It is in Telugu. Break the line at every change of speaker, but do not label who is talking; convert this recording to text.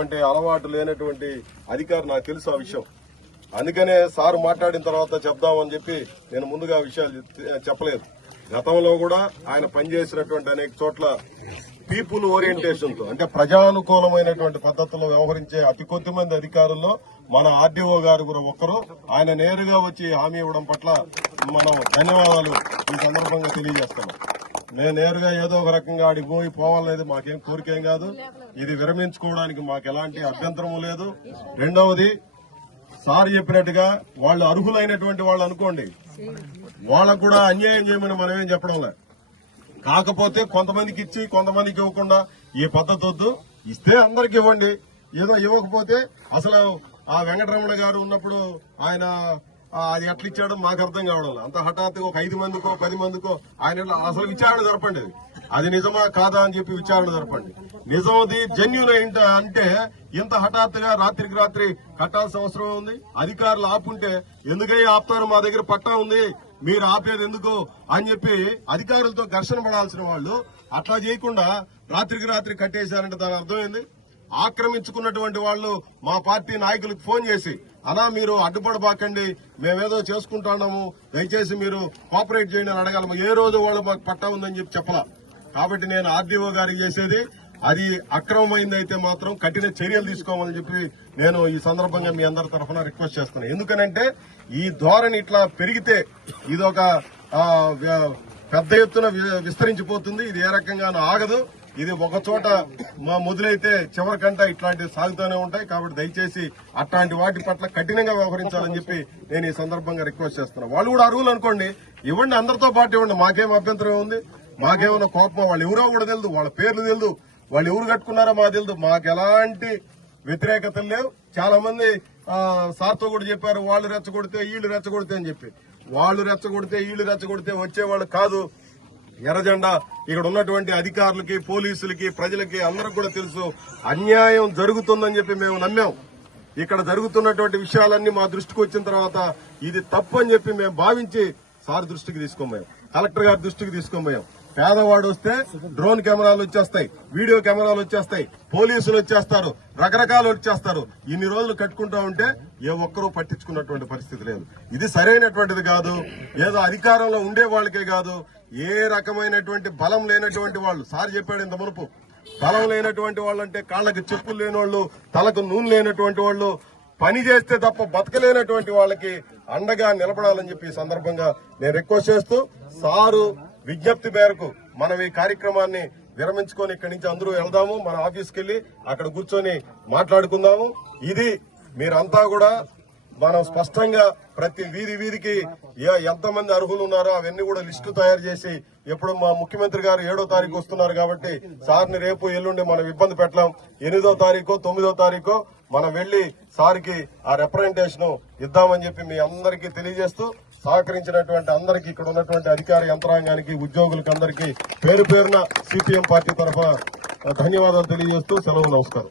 అటువంటి అలవాటు లేనటువంటి అధికారి నాకు తెలుసు ఆ విషయం. అందుకనే సార్ మాట్లాడిన తర్వాత చెప్దామని చెప్పి నేను ముందుగా ఆ విషయాలు చెప్పలేదు. గతంలో కూడా ఆయన పనిచేసినటువంటి అనేక చోట్ల పీపుల్ ఓరియంటేషన్తో అంటే ప్రజానుకూలమైనటువంటి పద్ధతిలో వ్యవహరించే అతి కొద్ది మంది అధికారుల్లో మన ఆర్డీఓ గారు కూడా ఒక్కరు. ఆయన నేరుగా వచ్చి హామీ ఇవ్వడం పట్ల మనం ధన్యవాదాలు ఈ సందర్భంగా తెలియజేస్తున్నాం. నేను నేరుగా ఏదో ఒక రకంగా ఆడికి పోయి పోవాలనేది మాకేం కోరికేం కాదు. ఇది విరమించుకోవడానికి మాకు ఎలాంటి అభ్యంతరం లేదు. రెండవది సార్ చెప్పినట్టుగా వాళ్ళు అర్హులైనటువంటి వాళ్ళు అనుకోండి. వాళ్ళకు కూడా అన్యాయం చేయమని మనమేం చెప్పడంలే. చెప్పడం కాకపోతే కొంతమందికి ఇచ్చి కొంతమందికి ఇవ్వకుండా ఈ పద్ధతి వద్దు. ఇస్తే అందరికి ఇవ్వండి. ఏదో ఇవ్వకపోతే అసలు ఆ వెంకటరమణ గారు ఉన్నప్పుడు ఆయన అది ఎట్లా ఇచ్చాడో మాకు అర్థం కావడం అంత హఠాత్తుగా ఒక ఐదు మందికో పది మందికో ఆయన అసలు విచారణ జరపండి అది. అది నిజమా కాదా అని చెప్పి విచారణ జరపండి. నిజమది జెన్యున్ ఏంట అంటే ఇంత హఠాత్తుగా రాత్రికి రాత్రి కట్టాల్సిన అవసరం ఉంది. అధికారులు ఆపుంటే ఎందుకై ఆపుతారు? మా దగ్గర పట్టా ఉంది. మీరు ఆపేది ఎందుకు? అని చెప్పి అధికారులతో ఘర్షణ పడాల్సిన వాళ్ళు అట్లా చేయకుండా రాత్రికి రాత్రి కట్టేశారంటే దాని అర్థమైంది ఆక్రమించుకున్నటువంటి వాళ్ళు మా పార్టీ నాయకులకు ఫోన్ చేసి అలా మీరు అడ్డుపడబాకండి మేమేదో చేసుకుంటున్నాము దయచేసి మీరు కోఆపరేట్ చేయండి అని అడగలము ఏ రోజు వాళ్ళు మాకు పట్టా ఉందని చెప్పి చెప్పలా. కాబట్టి నేను ఆర్డీఓ గారికి చేసేది అది అక్రమమైందైతే మాత్రం కఠిన చర్యలు తీసుకోవాలని చెప్పి నేను ఈ సందర్భంగా మీ అందరి తరఫున రిక్వెస్ట్ చేస్తున్నాను ఎందుకనంటే ఈ ధోరణి ఇట్లా పెరిగితే ఇదొక పెద్ద ఎత్తున విస్తరించిపోతుంది. ఇది ఏ రకంగానూ ఆగదు. ఇది ఒక చోట మా మొదలైతే చివరికంట ఇట్లాంటివి సాగుతూనే ఉంటాయి. కాబట్టి దయచేసి అట్లాంటి వాటి పట్ల కఠినంగా వ్యవహరించాలని చెప్పి నేను ఈ సందర్భంగా రిక్వెస్ట్ చేస్తున్నాను వాళ్ళు కూడా అరువులు అనుకోండి. ఇవ్వండి అందరితో పాటు ఇవ్వండి. మాకేం అభ్యంతరం ఉంది? మాకేమైనా కోపం వాళ్ళు ఎవరో కూడా తెలియదు వాళ్ళ పేర్లు తెలియదు వాళ్ళు ఎవరు కట్టుకున్నారో మాకు తెలియదు మాకు ఎలాంటి వ్యతిరేకతలు లేవు. చాలా మంది సార్తో కూడా చెప్పారు వాళ్ళు రెచ్చగొడితే వీళ్ళు రెచ్చగొడితే అని చెప్పి. వాళ్ళు రెచ్చగొడితే వీళ్ళు రెచ్చగొడితే వచ్చేవాళ్ళు కాదు. ఎర్రజెండా ఇక్కడ ఉన్నటువంటి అధికారులకి పోలీసులకి ప్రజలకి అందరికి కూడా తెలుసు. అన్యాయం జరుగుతుందని చెప్పి మేము నమ్మాం. ఇక్కడ జరుగుతున్నటువంటి విషయాలన్నీ మా దృష్టికి వచ్చిన తర్వాత ఇది తప్పు అని చెప్పి మేము భావించి సార్ దృష్టికి తీసుకోబోయాం కలెక్టర్ గారి దృష్టికి తీసుకోబోయాం పేదవాడు వస్తే డ్రోన్ కెమెరాలు వచ్చేస్తాయి వీడియో కెమెరాలు వచ్చేస్తాయి పోలీసులు వచ్చేస్తారు రకరకాలు వచ్చేస్తారు. ఇన్ని రోజులు కట్టుకుంటా ఉంటే ఏ ఒక్కరూ పట్టించుకున్నటువంటి పరిస్థితి లేదు. ఇది సరైనటువంటిది కాదు ఏదో అధికారంలో ఉండే వాళ్ళకే కాదు. ఏ రకమైనటువంటి బలం లేనటువంటి వాళ్ళు సార్ చెప్పాడు ఇంత మునుపు బలం లేనటువంటి వాళ్ళు అంటే కాళ్ళకి చెప్పులు లేని వాళ్ళు తలకు నూనె లేనటువంటి వాళ్ళు పని చేస్తే తప్ప బతకలేనటువంటి వాళ్ళకి అండగా నిలబడాలని చెప్పి ఈ సందర్భంగా నేను రిక్వెస్ట్ చేస్తూ సారు విజ్ఞప్తి మేరకు మనం ఈ కార్యక్రమాన్ని విరమించుకొని ఇక్కడి నుంచి అందరూ వెళ్దాము మన ఆఫీస్కి వెళ్ళి అక్కడ కూర్చొని మాట్లాడుకుందాము. ఇది మీరంతా కూడా మనం స్పష్టంగా ప్రతి వీధి వీధికి ఏ- ఎంతమంది అర్హులు ఉన్నారో అవన్నీ కూడా లిస్టు తయారు చేసి ఎప్పుడు మా ముఖ్యమంత్రి గారు ఏడో తారీఖు వస్తున్నారు కాబట్టి సార్ని రేపు ఎల్లుండి మనం ఇబ్బంది పెట్టలేం. ఎనిమిదో తారీఖు తొమ్మిదో తారీఖు మనం వెళ్ళి సార్కి ఆ రిప్రజెంటేషన్ ఇద్దామని చెప్పి మీ అందరికీ తెలియజేస్తూ సహకరించినటువంటి అందరికీ ఇక్కడ ఉన్నటువంటి అధికార యంత్రాంగానికి ఉద్యోగులకు అందరికీ పేరు పేరున సిపిఎం పార్టీ తరఫున ధన్యవాదాలు తెలియజేస్తూ సెలవు నమస్కారం.